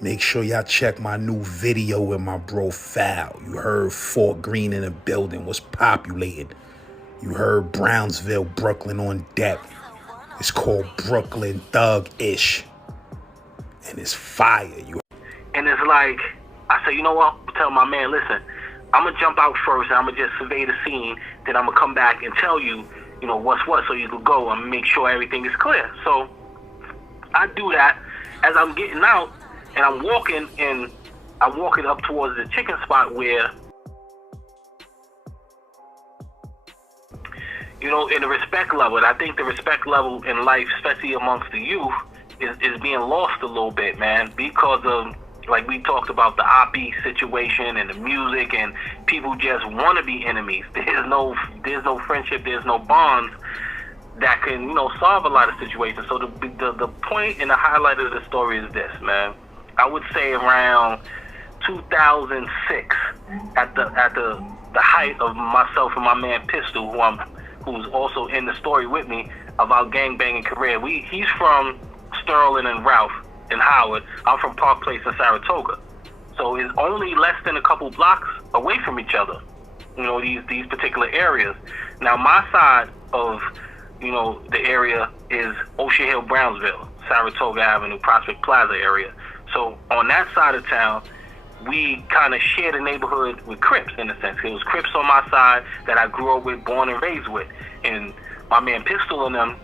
Make sure y'all check my new video with my bro Foul. You heard Fort Greene in the building was populated. You heard Brownsville, Brooklyn on deck. It's called Brooklyn Thug-ish. And it's fire. And it's like, I say, you know what? Tell my man, listen, I'm going to jump out first and I'm going to just survey the scene. Then I'm going to come back and tell you, what's what, so you can go and make sure everything is clear. So I do that. As I'm getting out and I'm walking up towards the chicken spot where, in the respect level, and I think the respect level in life, especially amongst the youth, is being lost a little bit, man, because of, like we talked about, the oppie situation and the music, and people just want to be enemies. There's no friendship, there's no bonds that can, solve a lot of situations. So the point and the highlight of the story is this, man. I would say around 2006, at the height of myself and my man Pistol, who's also in the story with me of our gangbanging career. He's from Sterling and Ralph and Howard. I'm from Park Place in Saratoga. So it's only less than a couple blocks away from each other, these particular areas. Now, my side of, the area is Ocean Hill, Brownsville, Saratoga Avenue, Prospect Plaza area. So on that side of town, we kind of share the neighborhood with Crips, in a sense. It was Crips on my side that I grew up with, born and raised with. And my man Pistol and them,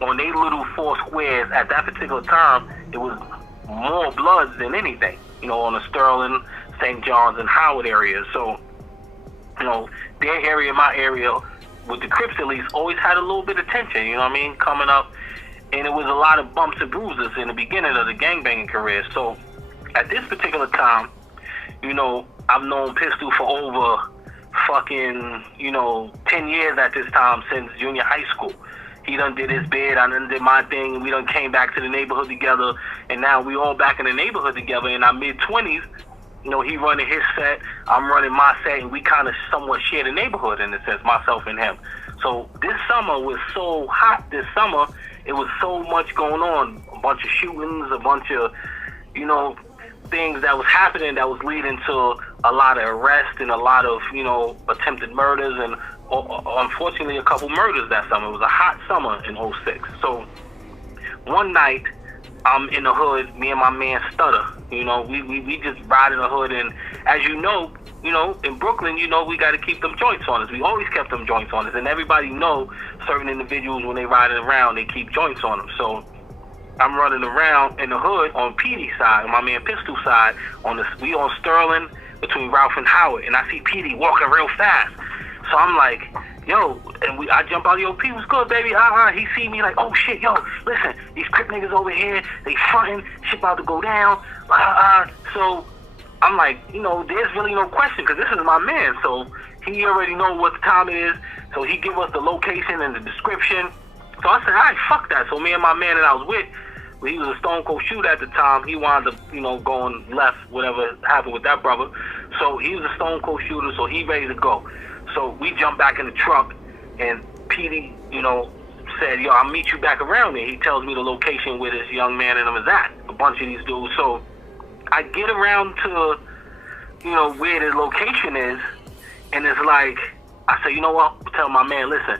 on their little four squares at that particular time, it was more Bloods than anything, on the Sterling, St. John's, and Howard areas. So, their area, my area, with the Crips at least, always had a little bit of tension, coming up. And it was a lot of bumps and bruises in the beginning of the gangbanging career. So, at this particular time, I've known Pistol for over fucking, 10 years at this time, since junior high school. He done did his bid, I done did my thing, and we done came back to the neighborhood together, and now we all back in the neighborhood together in our mid-20s. He running his set, I'm running my set, and we kind of somewhat share the neighborhood in a sense, myself and him. So this summer was so hot. This summer, it was so much going on. A bunch of shootings, a bunch of, things that was happening that was leading to a lot of arrests and a lot of, attempted murders and unfortunately a couple murders that summer. It was a hot summer in '06. So one night I'm in the hood, me and my man Stutter, we just ride in the hood, and as you know, in Brooklyn, we got to keep them joints on us. We always kept them joints on us, and everybody know certain individuals when they riding around, they keep joints on them. So I'm running around in the hood on PD side, my man Pistol side, we on Sterling between Ralph and Howard, and I see PD walking real fast. So I'm like, yo, and I jump out, yo, P, what's good, baby? He see me like, oh shit, yo, listen, these Crip niggas over here, they fronting, shit about to go down. So I'm like, there's really no question, because this is my man, so he already know what the time it is, so he give us the location and the description. So I said, all right, fuck that. So me and my man that I was with, he was a stone cold shooter at the time. He wound up, going left, whatever happened with that brother. So he was a stone cold shooter, so he ready to go. So we jumped back in the truck, and PD, said, yo, I'll meet you back around there. He tells me the location where this young man and him is at, a bunch of these dudes. So I get around to, where the location is, and it's like, I say, you know what? Tell my man, listen,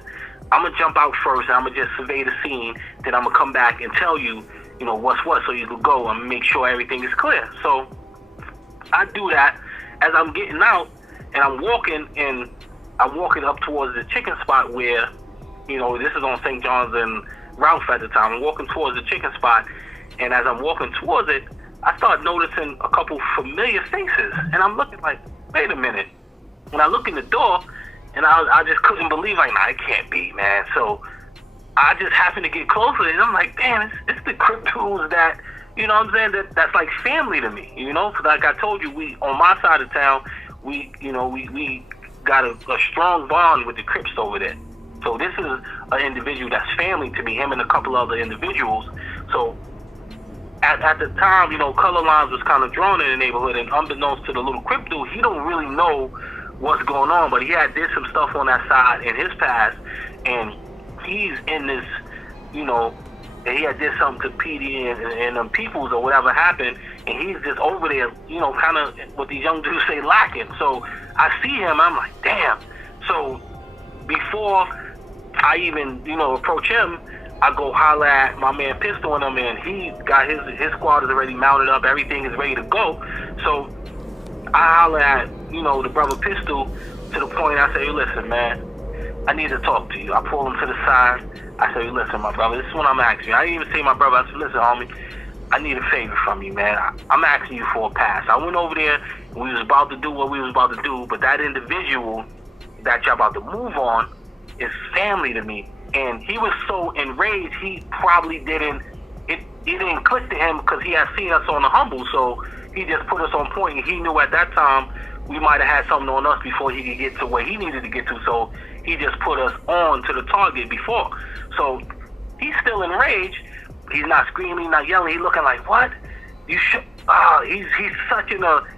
I'm going to jump out first, and I'm going to just survey the scene, then I'm going to come back and tell you, what's what, so you can go and make sure everything is clear. So I do that. As I'm getting out, and I'm walking up towards the chicken spot where, this is on St. John's and Ralph at the time. I'm walking towards the chicken spot, and as I'm walking towards it, I start noticing a couple familiar faces, and I'm looking like, wait a minute. When I look in the door, and I just couldn't believe, like, nah, it can't be, man. So I just happened to get closer, and I'm like, damn, it's the Crip dudes that, that's like family to me, Because like I told you, we, on my side of town, we got a strong bond with the Crips over there. So this is an individual that's family to me, him and a couple other individuals. So at the time, color lines was kind of drawn in the neighborhood, and unbeknownst to the little Crip dude, he don't really know what's going on, but he had did some stuff on that side in his past, and he's in this, and he had did something to PD and peoples or whatever happened, and he's just over there, kind of what these young dudes say lacking. So I see him, I'm like, damn. So before I even, approach him, I go holler at my man Pistol on him, and he got his squad is already mounted up, everything is ready to go. So I holler at, the brother Pistol to the point I say, hey, listen, man, I need to talk to you. I pull him to the side. I say, listen, my brother, this is what I'm asking you. I didn't even say my brother. I said, listen, homie, I need a favor from you, man. I'm asking you for a pass. I went over there, and we was about to do what we was about to do, but that individual that y'all about to move on is family to me. And he was so enraged, he probably didn't click to him because he had seen us on the humble, so he just put us on point, and he knew at that time we might have had something on us before he could get to where he needed to get to, so he just put us on to the target before. So he's still enraged. He's not screaming, not yelling. He's looking like, what? You should. He's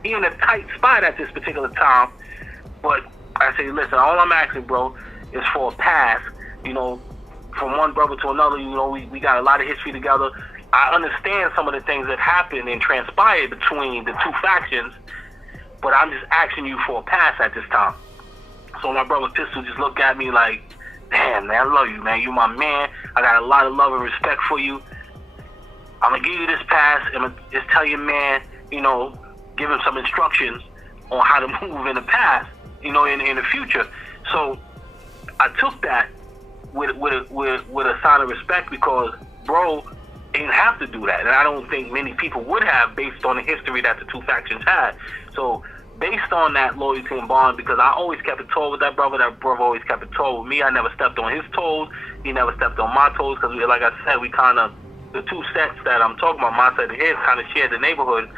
in a tight spot at this particular time. But I say, listen, all I'm asking, bro, is for a pass. From one brother to another. We got a lot of history together. I understand some of the things that happened and transpired between the two factions, but I'm just asking you for a pass at this time. So my brother Pistol just looked at me like, damn, man, I love you, man. You my man. I got a lot of love and respect for you. I'm going to give you this pass. I'm going to just tell your man, give him some instructions on how to move in the past, in the future. So I took that with a sign of respect because, bro, didn't have to do that. And I don't think many people would have based on the history that the two factions had. So based on that loyalty and bond, because I always kept it toe with that brother always kept it toe with me. I never stepped on his toes. He never stepped on my toes because, like I said, we kind of, the two sets that I'm talking about, my set and his, kind of shared the neighborhood,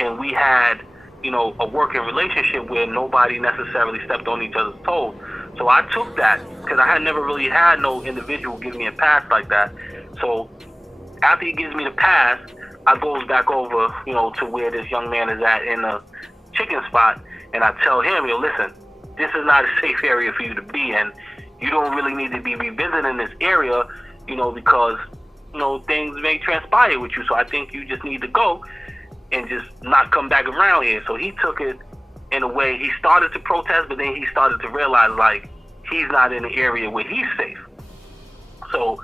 and we had, a working relationship where nobody necessarily stepped on each other's toes. So I took that because I had never really had no individual give me a pass like that. So after he gives me the pass, I goes back over, to where this young man is at in the chicken spot, and I tell him, listen, this is not a safe area for you to be in. You don't really need to be revisiting this area, because, things may transpire with you. So I think you just need to go and just not come back around here. So he took it in a way, he started to protest, but then he started to realize, like, he's not in the area where he's safe. So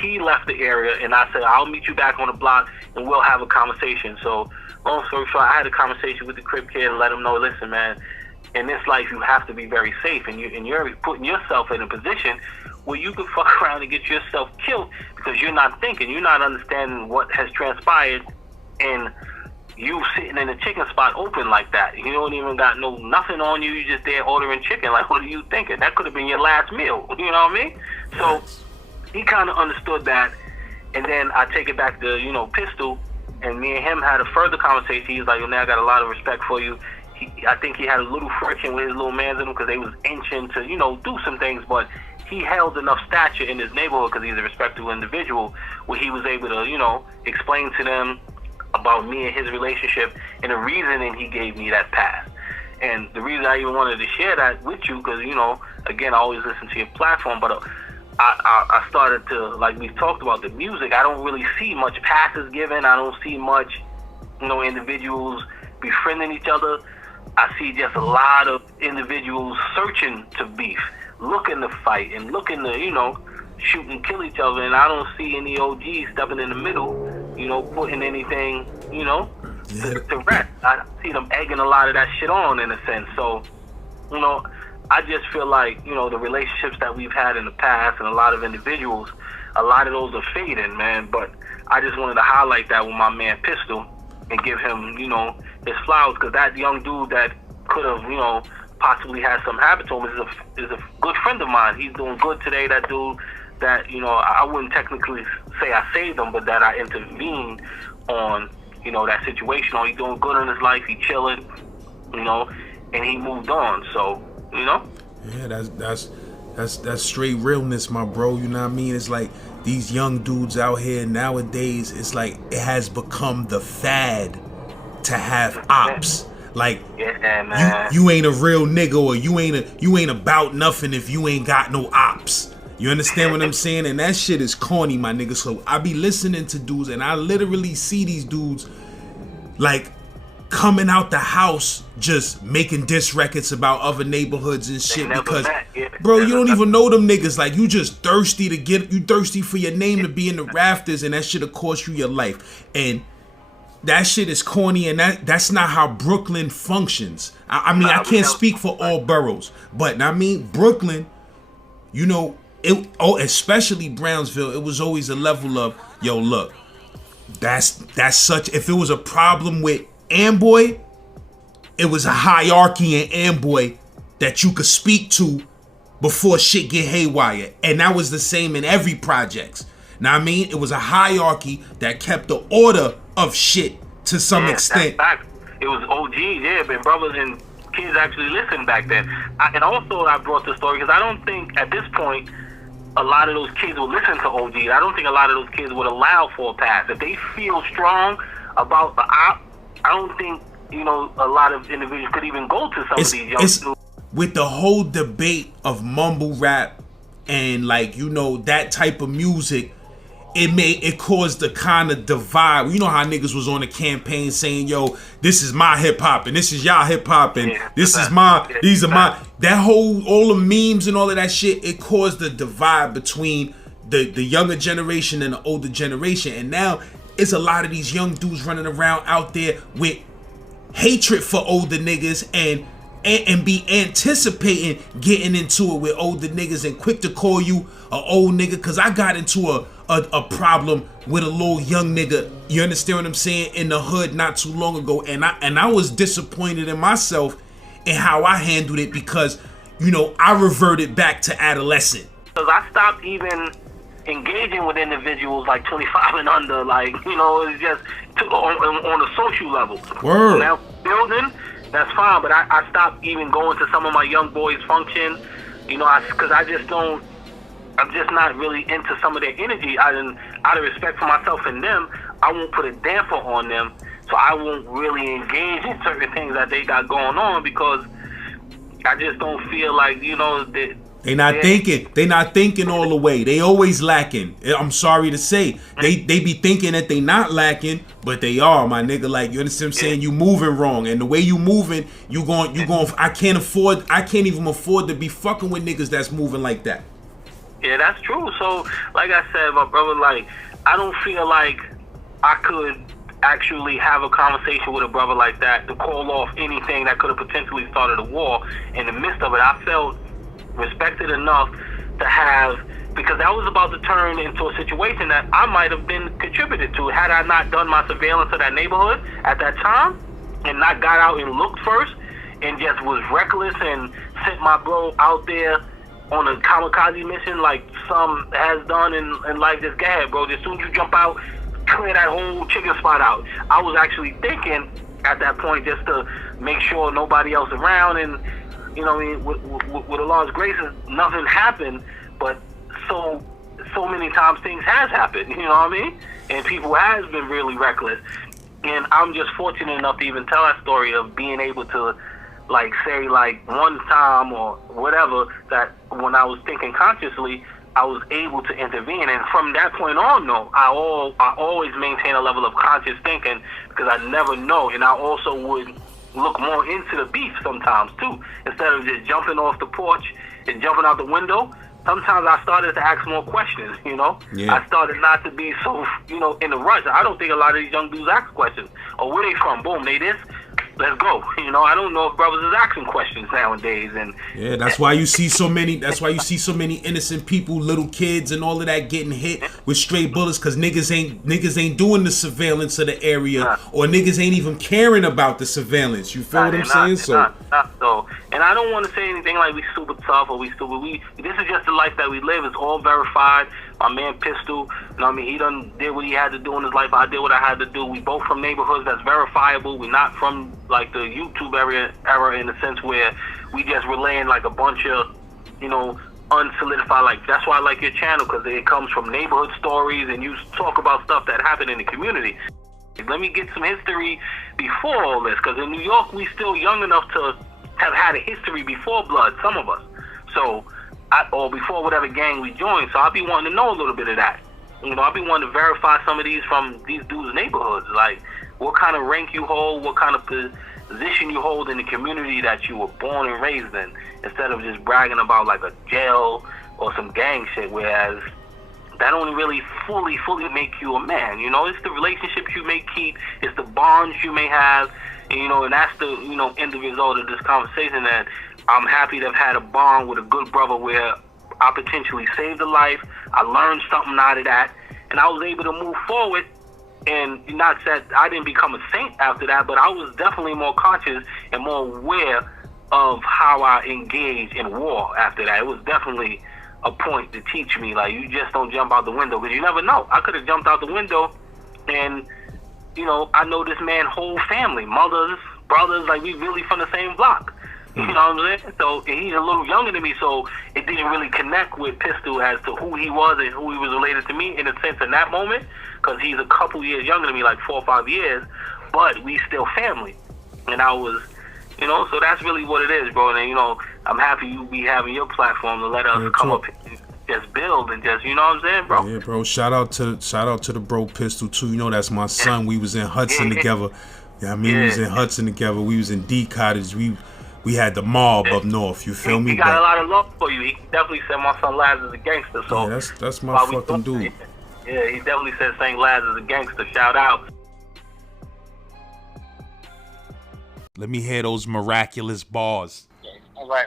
he left the area, and I said, I'll meet you back on the block, and we'll have a conversation. So long story short, I had a conversation with the Crip kid and let him know, listen, man, in this life, you have to be very safe, and you're putting yourself in a position where you can fuck around and get yourself killed because you're not thinking, you're not understanding what has transpired, and you sitting in a chicken spot open like that. You don't even got nothing on you. You just there ordering chicken. Like, what are you thinking? That could have been your last meal. You know what I mean? So he kind of understood that, and then I take it back to, Pistol, and me and him had a further conversation. He's like, now I got a lot of respect for you. I think he had a little friction with his little mans in him because they was inching to, do some things, but he held enough stature in his neighborhood because he's a respectable individual where he was able to, explain to them about me and his relationship and the reasoning he gave me that pass. And the reason I even wanted to share that with you, because, again, I always listen to your platform, but I started to, like we talked about the music, I don't really see much passes given. I don't see much, individuals befriending each other. I see just a lot of individuals searching to beef, looking to fight, and looking to, shoot and kill each other. And I don't see any OGs stepping in the middle, putting anything, to rest. I see them egging a lot of that shit on, in a sense. So, I just feel like, the relationships that we've had in the past and a lot of individuals, a lot of those are fading, man. But I just wanted to highlight that with my man Pistol and give him, his flowers, because that young dude that could have, possibly had some habit to him is a good friend of mine. He's doing good today. That dude that, I wouldn't technically say I saved him, but that I intervened on, that situation. Or he's doing good in his life. He chilling, and he moved on. So, Yeah, that's straight realness, my bro. You know what I mean? It's like these young dudes out here nowadays, it's like it has become the fad to have ops. Like, yeah, man. You ain't a real nigga, or you ain't about nothing if you ain't got no ops. You understand what I'm saying? And that shit is corny, my nigga. So I be listening to dudes, and I literally see these dudes like coming out the house just making diss records about other neighborhoods and shit because bro, you don't even know them niggas. Like you just thirsty to get, you thirsty for your name to be in the rafters, and that shit'll cost you your life. And that shit is corny, and that's not how Brooklyn functions. I mean, I can't speak for all boroughs, but I mean Brooklyn, you know, especially Brownsville, it was always a level of, yo, look, that's such, if it was a problem with Amboy, it was a hierarchy in Amboy that you could speak to before shit get haywire. And that was the same in every projects. Now I mean, it was a hierarchy that kept the order of shit to some extent. It was OG, yeah, but brothers and kids actually listened back then. And also I brought the story because I don't think at this point a lot of those kids will listen to OG. I don't think a lot of those kids would allow for a pass. If they feel strong about the op, I don't think, you know, a lot of individuals could even go to some of these young dudes. With the whole debate of mumble rap and, like, you know, that type of music, it caused the kind of divide. You know how niggas was on the campaign saying, yo, this is my hip hop and this is y'all hip hop and this is my, these are my, that whole, all the memes and all of that shit, it caused the divide between the younger generation and the older generation. And now it's a lot of these young dudes running around out there with hatred for older niggas and be anticipating getting into it with older niggas and quick to call you a old nigga. Cause I got into a problem with a little young nigga, you understand what I'm saying, in the hood not too long ago, and I was disappointed in myself in how I handled it because, you know, I reverted back to adolescent. Cause I stopped even engaging with individuals like 25 and under, like, you know, it's just on a social level. Word. Now, building, that's fine, but I stopped even going to some of my young boys' functions, you know, because I'm just not really into some of their energy. Out of respect for myself and them, I won't put a damper on them, so I won't really engage in certain things that they got going on because I just don't feel like, you know, that They not thinking all the way. They always lacking. I'm sorry to say. They be thinking that they not lacking, but they are, my nigga. Like, you understand what I'm saying? You moving wrong. And the way you moving, you going I can't even afford to be fucking with niggas that's moving like that. Yeah, that's true. So, like I said, my brother, like, I don't feel like I could actually have a conversation with a brother like that to call off anything that could have potentially started a war. In the midst of it, I felt respected enough to have, because that was about to turn into a situation that I might have been contributed to had I not done my surveillance of that neighborhood at that time and not got out and looked first and just was reckless and sent my bro out there on a kamikaze mission like some has done in life. Just go ahead, bro. As soon as you jump out, clear that whole chicken spot out. I was actually thinking at that point just to make sure nobody else around, and you know, with Allah's grace, nothing happened, but so many times things has happened, you know what I mean? And people has been really reckless. And I'm just fortunate enough to even tell that story of being able to, like, say, like, one time or whatever, that when I was thinking consciously, I was able to intervene. And from that point on, though, I always maintain a level of conscious thinking because I never know. And I also would look more into the beef sometimes too, instead of just jumping off the porch and jumping out the window. Sometimes I started to ask more questions, you know. I started not to be so, you know, in a rush. I don't think a lot of these young dudes ask questions. Oh, where they from? Boom, they this. Let's go. You know, I don't know if brothers is asking questions nowadays. And yeah, that's why you see so many. That's why you see so many innocent people, little kids, and all of that getting hit with stray bullets because niggas ain't doing the surveillance of the area, or niggas ain't even caring about the surveillance. You feel what I'm saying? So, and I don't want to say anything like we super tough or we stupid. This is just the life that we live. It's all verified. My man Pistol, you know what I mean? He done did what he had to do in his life. I did what I had to do. We both from neighborhoods that's verifiable. We're not from like the YouTube era in the sense where we just relaying like a bunch of, you know, unsolidified. Like, that's why I like your channel, because it comes from neighborhood stories and you talk about stuff that happened in the community. Let me get some history before all this, because in New York we still young enough to have had a history before blood, some of us. So, or before whatever gang we joined. So I'll be wanting to know a little bit of that. You know, I be wanting to verify some of these from these dudes' neighborhoods. Like, what kind of rank you hold, what kind of position you hold in the community that you were born and raised in, instead of just bragging about like a jail or some gang shit. Whereas that only really fully make you a man. You know, it's the relationships you may keep, it's the bonds you may have, and, you know, and that's the, you know, end result of this conversation, that I'm happy to have had a bond with a good brother where I potentially saved a life, I learned something out of that, and I was able to move forward. And not that I didn't become a saint after that, but I was definitely more conscious and more aware of how I engaged in war after that. It was definitely a point to teach me, like, you just don't jump out the window, because you never know. I could have jumped out the window, and, you know, I know this man's whole family, mothers, brothers, like, we really from the same block. You know what I'm saying? So, and he's a little younger than me, so it didn't really connect with Pistol as to who he was and who he was related to me in a sense in that moment, because he's a couple years younger than me, like 4 or 5 years, but we still family. And I was, you know, so that's really what it is, bro. And, you know, I'm happy you be having your platform to let us come up and just build and just, you know what I'm saying, bro? Yeah, bro. Shout out to the bro Pistol too. You know, that's my son. We was in Hudson together. Yeah, I mean, we was in Hudson together. We was in D Cottage. We had the mob up north. You feel me? He got a lot of love for you. He definitely said my son Laz is a gangster. So yeah, that's my fucking dude. Yeah, he definitely said St. Laz is a gangster. Shout out. Let me hear those miraculous bars. Okay, all right.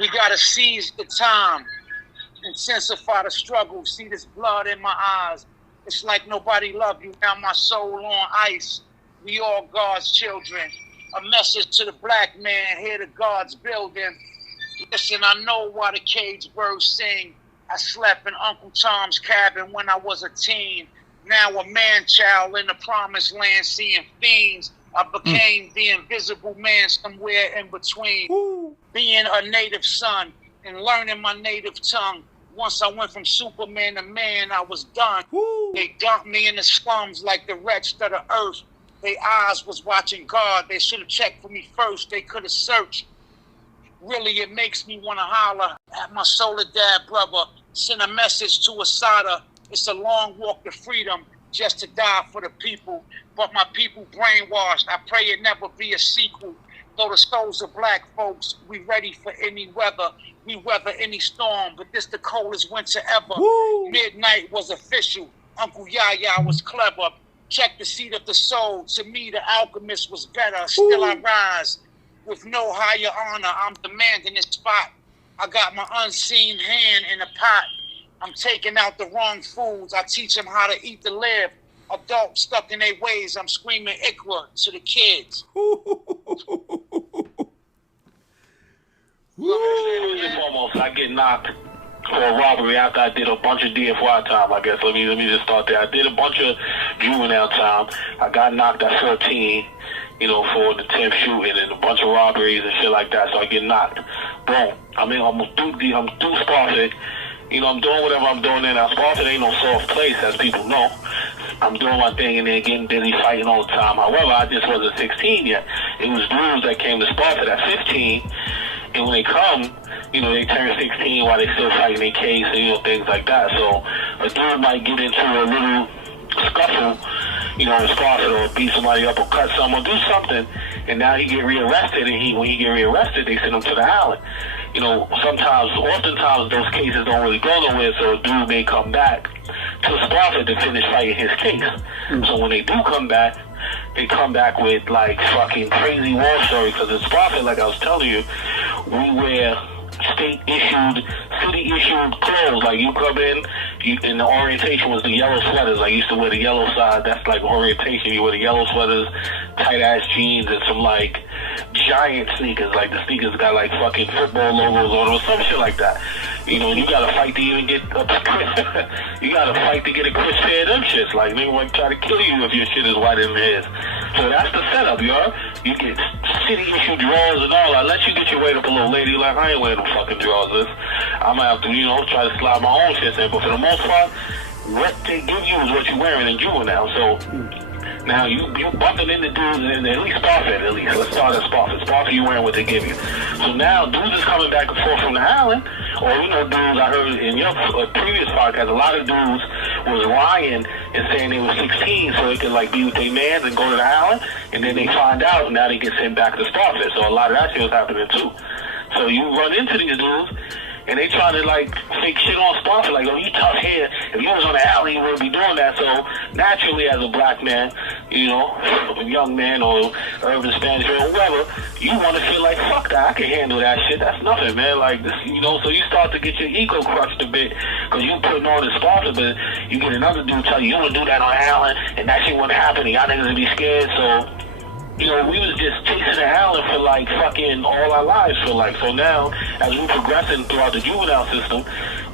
We gotta seize the time, intensify the struggle. See this blood in my eyes. It's like nobody loved you. Now my soul on ice. We all God's children. A message to the black man, here to God's building. Listen, I know why the cage birds sing. I slept in Uncle Tom's cabin when I was a teen. Now a man-child in the promised land seeing fiends. I became the invisible man somewhere in between. Ooh. Being a native son and learning my native tongue. Once I went from Superman to man, I was done. Ooh. They dumped me in the slums like the wretched of the earth. Their eyes was watching God. They should have checked for me first. They could have searched. Really, it makes me want to holler at my Soledad brother. Send a message to Asada. It's a long walk to freedom just to die for the people. But my people brainwashed. I pray it never be a sequel. Though the souls of black folks, we ready for any weather. We weather any storm, but this the coldest winter ever. Woo! Midnight was official. Uncle Yaya was clever. Check the seat of the soul. To me, the alchemist was better. Still I rise with no higher honor. I'm demanding this spot. I got my unseen hand in a pot. I'm taking out the wrong fools. I teach them how to eat to live. Adults stuck in their ways. I'm screaming Ikra to the kids. Almost, I get knocked for a robbery after I did a bunch of DFY time, I guess. Let me just start there. I did a bunch of juvenile time. I got knocked at 13, you know, for the 10th shooting and a bunch of robberies and shit like that. So I get knocked. Boom. I mean, I'm through Sparford. You know, I'm doing whatever I'm doing there. Now, Sparford ain't no soft place, as people know. I'm doing my thing and then getting busy fighting all the time. However, I just wasn't 16 yet. It was dudes that came to Sparford at 15. And when they come, you know, they turn 16 while they still fighting their case and, you know, things like that. So a dude might get into a little scuffle, you know, in Sparford, or beat somebody up or cut someone, do something, and now he get rearrested, and when he get rearrested, they send him to the island. You know, oftentimes those cases don't really go nowhere, so a dude may come back to Sparford to finish fighting his case. So when they do come back, they come back with like fucking crazy war story, because in Sparford, like I was telling you, we wear city issued clothes. Like you come in, and the orientation was the yellow sweaters. I used to wear the yellow side. That's like orientation. You wear the yellow sweaters, tight ass jeans, and some like giant sneakers. Like the sneakers got like fucking football logos on them or some shit like that. You know, you gotta fight to even get you gotta fight to get a crisp pair of them shits. Like nigga might try to kill you if your shit is whiter than his. So that's the setup, y'all. You get city issue drawers and all. I let you get your weight up a little later. Like I ain't wearing no fucking drawers. I'm gonna have to, you know, try to slide my own shit in. But for the most part, what they give you is what you're wearing in juvenile. So now you bumping into dudes in at least Sparford, at least. Let's start at Sparford. Sparford, you wearing what they give you. So now dudes is coming back and forth from the island. Or, you know, dudes, I heard in your previous podcast, a lot of dudes was lying and saying they were 16 so they could like be with their mans and go to the island, and then they find out and now they get sent back to Starfish. So a lot of that shit was happening too. So you run into these dudes and they try to like fake shit on Starfish, like, oh, you tough here. If you was on the alley, you wouldn't be doing that. So naturally, as a black man, you know, a young man or urban Spanish or whoever, you want to feel like, fuck that, I can handle that shit. That's nothing, man. Like this, you know. So you start to get your ego crushed a bit because you putting on the Starfish, but you get another dude tell you, you don't do that on the island, and that shit wouldn't happen. And y'all niggas would be scared. So, you know, we was just chasing the island for like fucking all our lives for like. So now, as we're progressing throughout the juvenile system,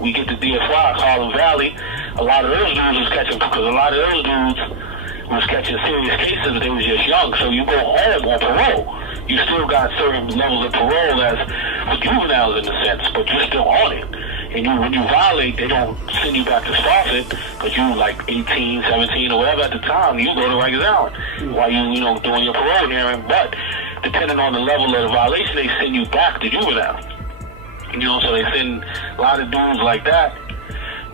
we get to DFY, Harlem Valley. A lot of those dudes was catching, because a lot of those dudes was catching serious cases, but they was just young. So you go home on parole. You still got certain levels of parole as for juveniles in a sense, but you're still on it. And when you violate, they don't send you back to Starfit because you like 18, 17, or whatever at the time. You go to Rikers Island while you know, doing your parole hearing. But depending on the level of the violation, they send you back to juvenile. You know, so they send a lot of dudes like that.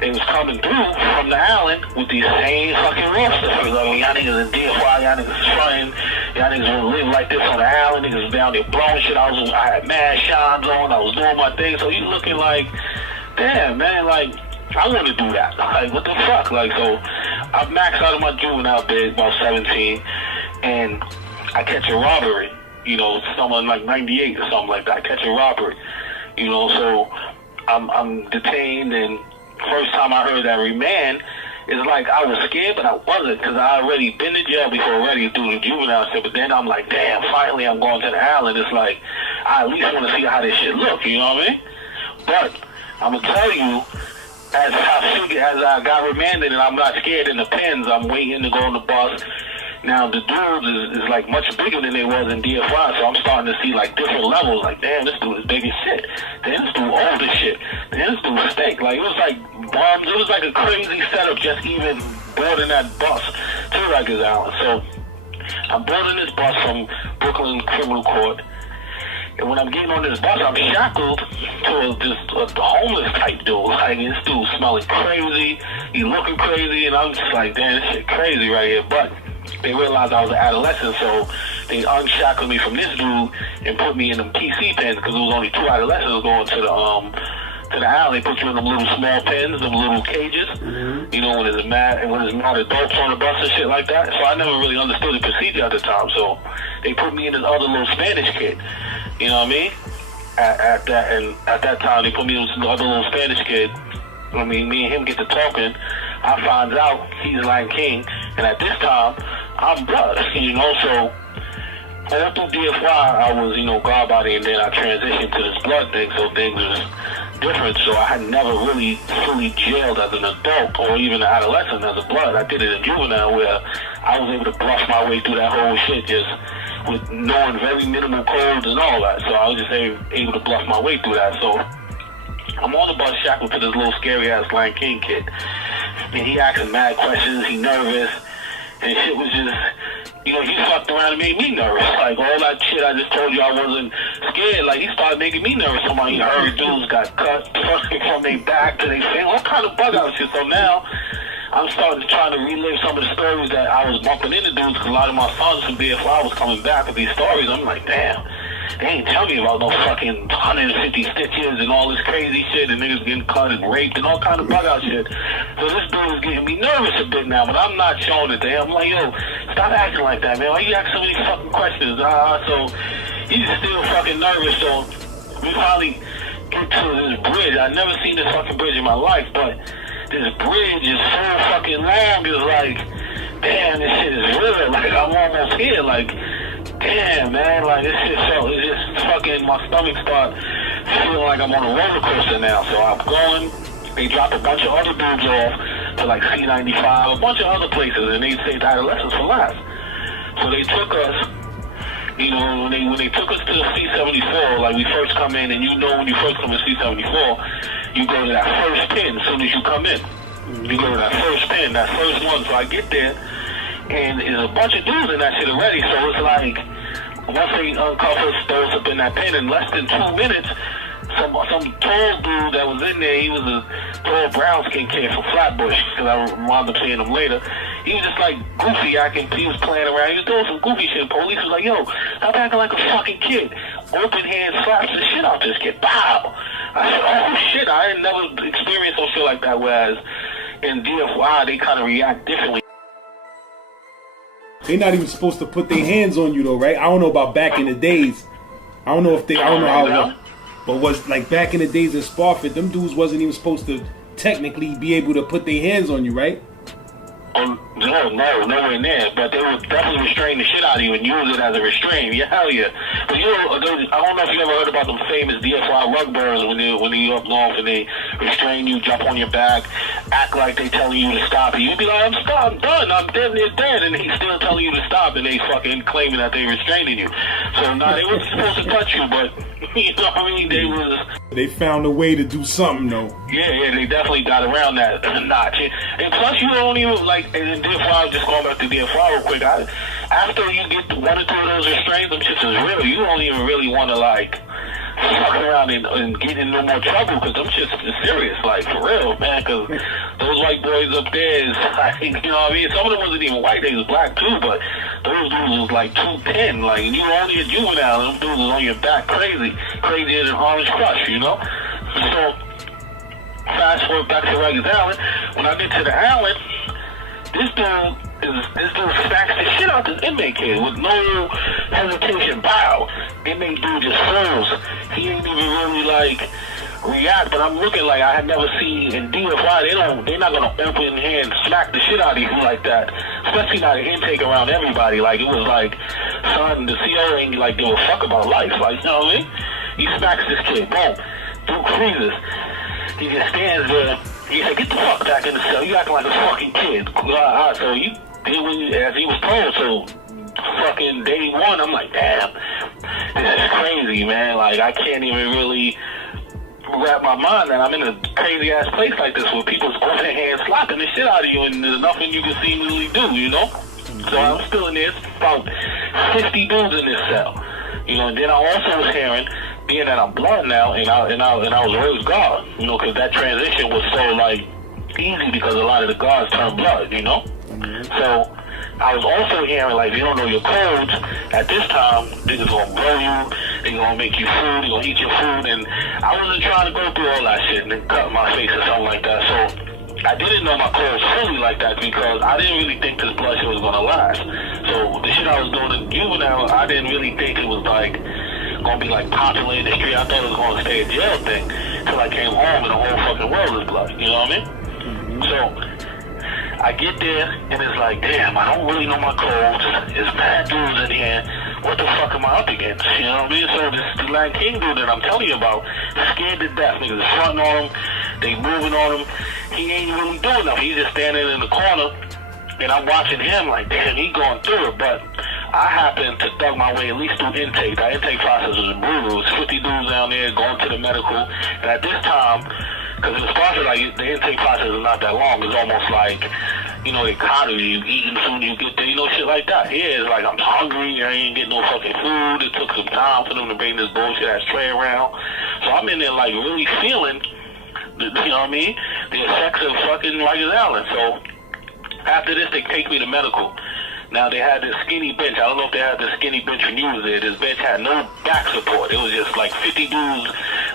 They was coming through from the island with these same fucking rough stuff. Like, oh, y'all niggas in DFY, y'all niggas fronting, y'all niggas will live like this on the island, niggas was down there blowing shit. I had mad shines on, I was doing my thing. So you looking like, damn, man, like, I want to do that. Like, what the fuck? Like, so I maxed out of my juvenile bid about 17, and I catch a robbery, you know, someone like 98 or something like that. I catch a robbery, you know, so I'm detained, and first time I heard that remand, it's like I was scared, but I wasn't, because I already been to jail before already through the juvenile shit. But then I'm like, damn, finally I'm going to the island. It's like, I at least want to see how this shit look, you know what I mean? But I'm going to tell you, as I got remanded and I'm not scared in the pens, I'm waiting to go on the bus. Now, the dudes is like much bigger than they was in DFY, so I'm starting to see like different levels. Like, damn, this dude is big as shit. Then this dude old as shit. Then this dude stink. Like, it was like bombs. It was like a crazy setup just even boarding that bus to Rikers Island. So I'm boarding this bus from Brooklyn Criminal Court. And when I'm getting on this bus, I'm shackled to this homeless type dude. Like, this dude smelling crazy, he looking crazy, and I'm just like, damn, this shit crazy right here. But they realized I was an adolescent, so they unshackled me from this dude and put me in them PC pens, because there was only 2 adolescents going to the alley. They put you in them little small pens, them little cages, you know, when there's mad adults on the bus and shit like that. So I never really understood the procedure at the time. So they put me in this other little Spanish kid. You know what I mean? At that time, they put me in this other little Spanish kid. I mean, me and him get to talking. I find out he's Lion King, and at this time, I'm blood. You know, so all through DFY, I was, you know, guard body, and then I transitioned to this blood thing. So things was different. So I had never really fully jailed as an adult or even an adolescent as a blood. I did it in juvenile, where I was able to brush my way through that whole shit just with knowing very minimal codes and all that. So I was just able to bluff my way through that. So I'm on the bus shackled to this little scary ass Lion King kid, and he asking mad questions, he nervous, and shit was just, you know, he fucked around and made me nervous. Like, all that shit I just told you I wasn't scared, like, he started making me nervous. Somebody heard dudes got cut from their back to their face, all kind of bug out shit. So now I'm starting to try to relive some of the stories that I was bumping into dudes, because a lot of my sons from BFI was coming back with these stories. I'm like, damn, they ain't tell me about no fucking 150 stitches and all this crazy shit, and niggas getting cut and raped and all kind of bug out shit. So this dude was getting me nervous a bit now, but I'm not showing it to him. I'm like, yo, stop acting like that, man. Why you ask so many fucking questions? So he's still fucking nervous. So we finally get to this bridge. I've never seen this fucking bridge in my life, but this bridge is so fucking long. It's like, damn, this shit is real. Like, I'm almost here. Like, damn, man. Like, this shit felt, it's just fucking, my stomach start feeling like I'm on a roller coaster now. So I'm going, they dropped a bunch of other dudes off to like C95, a bunch of other places, and they saved adolescents for last. So they took us, you know, when they took us to the C74, like we first come in, and you know when you first come to C74, you go to that first pin as soon as you come in. You go to that first pin, that first one. So I get there, and there's a bunch of dudes in that shit already. So it's like, once they uncover us, throw us up in that pin, in less than 2 minutes, some tall dude that was in there. He was a tall brown skin kid from Flatbush, because I wound up seeing him later. He was just like goofy acting. He was playing around. He was doing some goofy shit. Police was like, yo, stop acting like a fucking kid. Open hand slaps the shit out this kid. Bow. I said, oh shit, I had never experienced some shit like that, whereas in DFY, they kind of react differently. They're not even supposed to put their hands on you though, right? I don't know about back in the days. I don't know how, but was like back in the days in Sparford, them dudes wasn't even supposed to technically be able to put their hands on you, right? No, nowhere near. But they would definitely restrain the shit out of you and use it as a restraint. Yeah, hell yeah. But I don't know if you ever heard about them famous DFY rug burns when you up north and they restrain you, jump on your back, act like they telling you to stop. And you'd be like, I'm done, I'm dead, and he's still telling you to stop, and they fucking claiming that they restraining you. So nah, they weren't supposed to touch you, but you know what I mean? They found a way to do something though. Yeah, they definitely got around that notch. And plus, you don't even like. And in DFY, just going back to DFY real quick, after you get one or two of those restraints, them shits is real. You don't even really want to like fuck around and get in no more trouble, because them shits is serious, like for real, man. Because those white boys up there is like, you know what I mean? Some of them wasn't even white; they was black too. But those dudes was like 210, like you were only a juvenile. Them dudes was on your back, crazier than Orange Crush, you know. So fast forward back to Rikers Island. When I get to the island, this dude smacks the shit out this inmate kid with no hesitation. Bow. Inmate dude just froze. He ain't even really like react. But I'm looking like I had never seen in DFY. They're not gonna open hand smack the shit out of you like that. Especially not an intake around everybody. Like it was like, son, the CO ain't like give a fuck about life. Like, you know what I mean? He smacks this kid. Boom. Dude freezes. He just stands there. He said, get the fuck back in the cell. You acting like a fucking kid. So you did as he was told. So fucking day one, I'm like, damn, this is crazy, man. Like, I can't even really wrap my mind that I'm in a crazy ass place like this where people's open hands slapping the shit out of you and there's nothing you can seemingly do, you know? So I'm still in there. It's about 50 dudes in this cell. You know, and then I also was hearing, being that I'm blood now, and I was raised guard, you know, because that transition was so like easy because a lot of the guards turned blood, you know. So I was also hearing like, if you don't know your codes at this time, niggas gonna blow you, they gonna make you food, they gonna eat your food, and I wasn't trying to go through all that shit and then cut my face or something like that. So I didn't know my codes fully like that because I didn't really think this blood shit was gonna last. So the shit I was doing in juvenile, I didn't really think it was like gonna be like popular in the street. I thought it was gonna stay a jail thing till I came home and the whole fucking world is blood. You know what I mean? So I get there and it's like, damn, I don't really know my codes. There's mad dudes in here. What the fuck am I up against? You know what I mean? So this Lion King dude that I'm telling you about, scared to death. Niggas fronting on him. They moving on him. He ain't really doing nothing. He's just standing in the corner. And I'm watching him like, damn, he going through it. But I happened to thug my way at least through intake. The intake process was brutal. It was 50 dudes down there going to the medical. And at this time, because it was sponsored, like, the intake process is not that long. It's almost like, you know, they coddle you, eating soon you get there, you know, shit like that. Here, it's like, I'm hungry, I ain't getting no fucking food. It took some time for them to bring this bullshit ass tray around. So I'm in there, like, really feeling, you know what I mean, the effects of fucking Rikers Island. So after this, they take me to medical. Now, they had this skinny bench. I don't know if they had this skinny bench when you was there. This bench had no back support. It was just like 50 dudes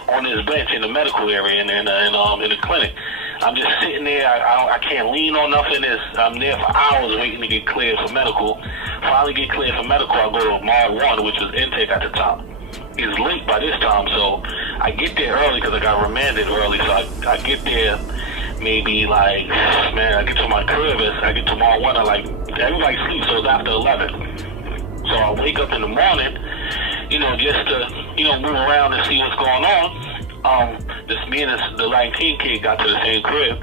on this bench in the medical area in the clinic. I'm just sitting there. I can't lean on nothing. I'm there for hours waiting to get cleared for medical. Finally get cleared for medical, I go to Mod 1, which was intake at the time. It's late by this time, so I get there early because I got remanded early. So I get there maybe like, man, I get to my crib, I get to Mod 1, everybody sleeps, so it's after 11. So I wake up in the morning, you know, just to, you know, move around and see what's going on. Me and the Lion King kid got to the same crib.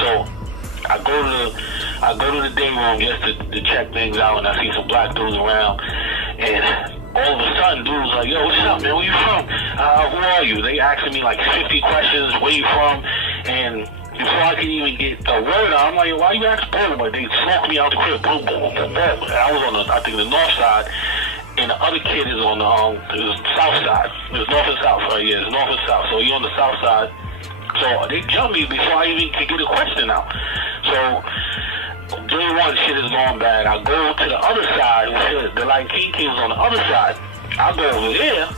So I go to the day room just to check things out, and I see some black dudes around, and all of a sudden, dudes like, yo, what's up, man? Where you from? Who are you? They asking me like 50 questions, where you from? And before I could even get a word out, I'm like, why you asking? But they smoked me out the crib. Boom, boom, boom, boom, boom. I was on I think the north side, and the other kid is on the south side. It's north and south, right? Yeah, it's north and south. So he on the south side. So they jump me before I even can get a question out. So day one, shit is going bad. I go to the other side, where the Lion King was on the other side. I go over there.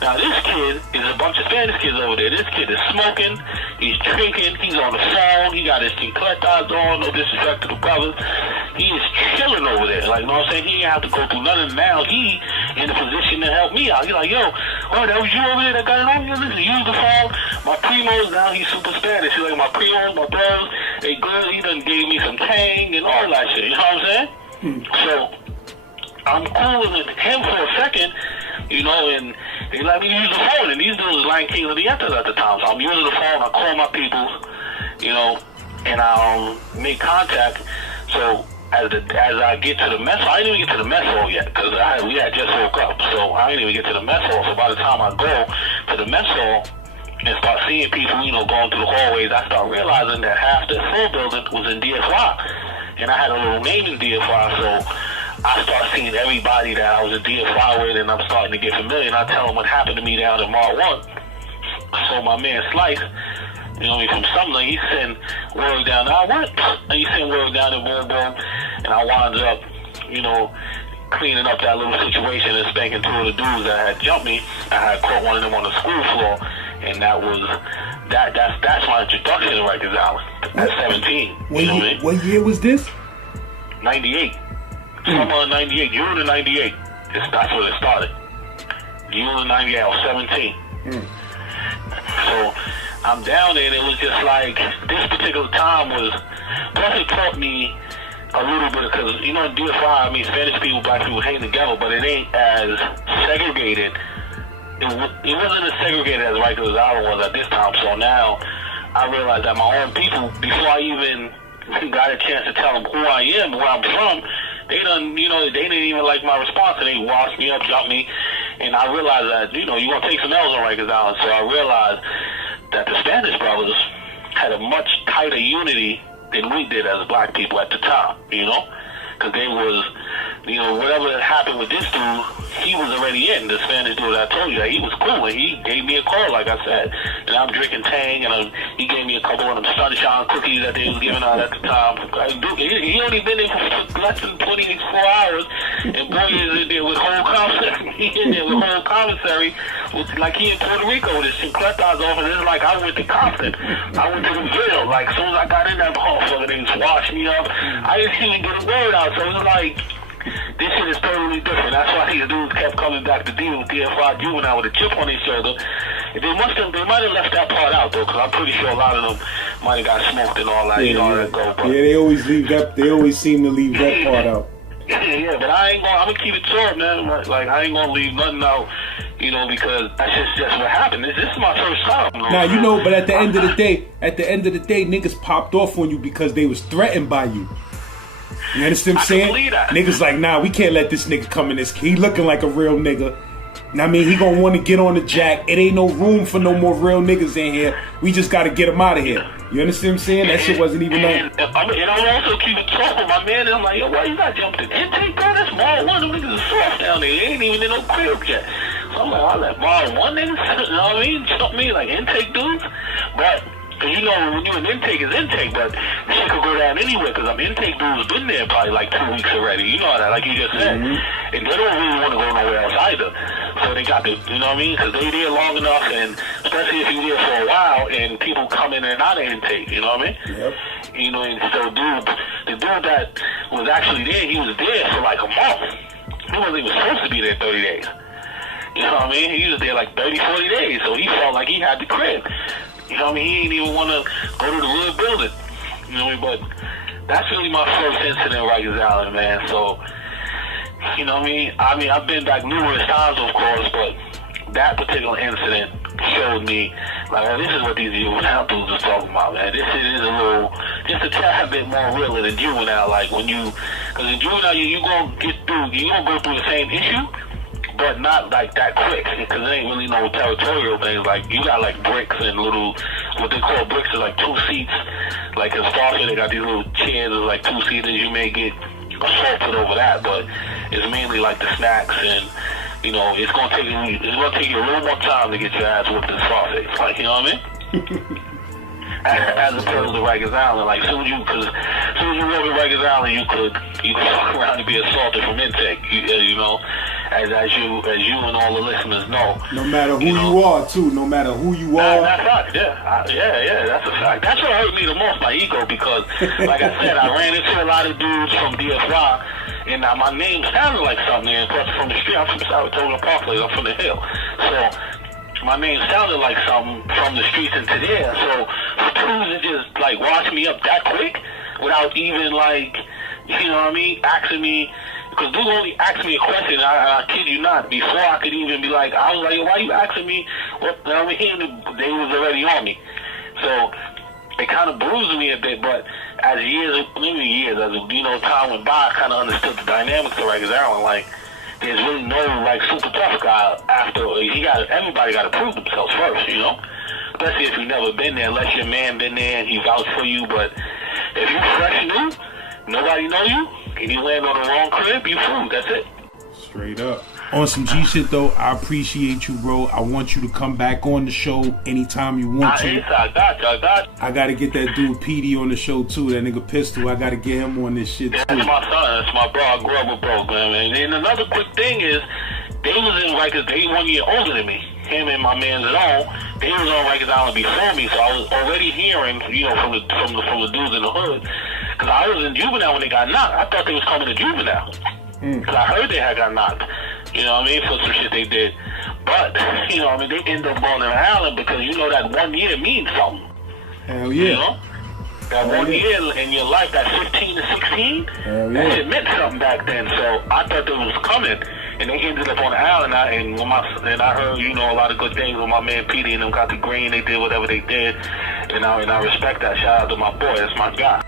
Now this kid is a bunch of Spanish kids over there. This kid is smoking, he's drinking, he's on the phone, he got his chincletas on, no disrespect to the brothers. He is chilling over there. Like, you know what I'm saying? He didn't have to go through nothing. Now he in a position to help me out. He's like, yo, oh, that was you over there that got it on you? Listen, use the phone. My primos, now he's super Spanish. He's like, my primos, my brothers, they good. He done gave me some tang and all that shit. You know what I'm saying? So I'm cool with him for a second, you know, and they let me use the phone. And these dudes was Lion King of the Yetas at the time. So I'm using the phone. I call my people, you know, and I make contact. So as I get to the mess hall, I didn't even get to the mess hall yet because we had just woke up. So I didn't even get to the mess hall. So by the time I go to the mess hall and start seeing people, you know, going through the hallways, I start realizing that half the full building was in DFY. And I had a little name in DFY, so I start seeing everybody that I was in DFY with, and I'm starting to get familiar. And I tell them what happened to me down in Mar 1. So my man Slice, you know, from Sumner, he sent word down. I went, and he sent word down in Boom Boom, and I wound up, you know, cleaning up that little situation and spanking two of the dudes that had jumped me. I had caught one of them on the school floor, and that was that's my introduction to Rikers Island at 17. What year was this? 98. Summer of 98, June of 98. That's when it started. June of 98, I was 17. So I'm down there, and it was just like, this particular time was, plus it taught me a little bit, because, you know, in DFI, I mean, Spanish people, black people hang together, but it ain't as segregated. It wasn't as segregated as Rikers Island was at this time. So now I realized that my own people, before I even got a chance to tell them who I am, where I'm from, they done, you know, they didn't even like my response, and they washed me up, jumped me, and I realized that, you know, you're going to take some L's on Rikers Island. So I realized that the Spanish brothers had a much tighter unity than we did as black people at the time, you know? Because they was, you know, whatever happened with this dude, he was already in. The Spanish dude I told you that he was cool, and he gave me a call, like I said. And I'm drinking Tang, and he gave me a couple of them sunshine cookies that they was giving out at the time. He only been there for less than 24 hours, and boy is in there with whole commissary. He in there with whole commissary, like he in Puerto Rico with his chincletas off, and it's like I went to Compton. I went to the Ville. Like, as soon as I got in that motherfucker, they just washed me up. I didn't even get a word out, so it was like, this shit is totally different. That's why these dudes kept coming back to deal with DFI juvenile with a chip on their shoulder. They might have left that part out though, because I'm pretty sure a lot of them might have got smoked and all that. Yeah, you know how that go. But, yeah, they always leave that. They always seem to leave that part out. Yeah, but I'm gonna keep it short, man. Like, I ain't gonna leave nothing out, you know, because that's just what happened. This is my first time. Now, you know, but at the end of the day, niggas popped off on you because they was threatened by you. You understand what I'm saying? Niggas like, nah, we can't let this nigga come in this. He looking like a real nigga. I mean, he gonna want to get on the jack. It ain't no room for no more real niggas in here. We just gotta get him out of here. You understand what I'm saying? That shit wasn't even and I'm also keep it short with my man. And I'm like, yo, why you not jumped in intake, bro? That's Mall 1. Them niggas is soft down there. They ain't even in no crib yet. So I'm like, I let Mall 1 niggas, you know what I mean? Jump me like intake dudes. But, cause you know, when you in intake is intake, but shit could go down anywhere, cause I'm intake dudes been there probably like 2 weeks already. You know that, like you just said. And they don't really want to go nowhere else either. So they got to, you know what I mean? Cause they there long enough, and especially if you're there for a while, and people come in and out of intake, you know what I mean? Yep. You know, and so the dude that was actually there, he was there for like a month. He wasn't even supposed to be there 30 days. You know what I mean? He was there like 30, 40 days, so he felt like he had the crib. You know what I mean? He didn't even want to go to the real building. You know what I mean? But that's really my first incident in Rikers Island, man. So, you know what I mean? I've been back numerous times, of course, but that particular incident showed me, like, man, this is what these juvenile dudes are talking about, man. This shit is a little, just a tad bit more realer than juvenile. Like, when you, because in juvenile, you're going to go through the same issue, but not like that quick, because there ain't really no territorial things. Like, you got like bricks and little, what they call bricks are like 2 seats. Like in Starfield, they got these little chairs of like 2-seaters. You may get assaulted over that, but it's mainly like the snacks and, you know, it's gonna take you a little more time to get your ass whooped in Scarface. Like, you know what I mean? As opposed to Rikers Island, like soon as you walk in Rikers Island, you could fuck around and be assaulted from intake. You know, as you and all the listeners know. No matter who you are, too. No matter who you are. That's a fact. Yeah. That's a fact. That's what hurt me the most, my ego, because, like I said, I ran into a lot of dudes from DFY, and my name sounded like something. And plus, from the street, I'm from Saratoga Parkway. I'm from the Hill, so my name sounded like something from the streets into there. So for dudes to just like watch me up that quick without even like, you know what I mean, asking me, because dudes only asked me a question, I kid you not, before I could even be like, I was like, why you asking me? What, I mean, they was already on me. So it kind of bruised me a bit, but as years, as you know, time went by, I kind of understood the dynamics of Rikers Island. Like, there's really no like super tough guy after everybody got to prove themselves first, you know. Especially if you've never been there, unless your man been there and he vouched for you. But if you fresh new, nobody know you, and you land on the wrong crib, you fooled. That's it. Straight up. On some G shit though, I appreciate you, bro. I want you to come back on the show anytime you want to. I got you. I gotta get that dude PD on the show too. That nigga Pistol. I gotta get him on this shit too. That's my son. That's my bro. I grew up with bro, man. And another quick thing is, they was in Rikers. They 1 year older than me. Him and my man's at all. They was on Rikers Island before me, so I was already hearing, you know, from the dudes in the hood. Cause I was in juvenile when they got knocked. I thought they was coming to juvenile. Cause I heard they had got knocked. You know what I mean? For some shit they did. But, you know what I mean? They end up going to the island because you know that 1 year means something. Hell yeah. You know? That 1 year in your life, that 15 to 16, that shit meant something back then. So I thought they was coming. And they ended up on the island. And I heard, you know, a lot of good things when my man Petey and them got the green. They did whatever they did. And I respect that. Shout out to my boy. That's my guy.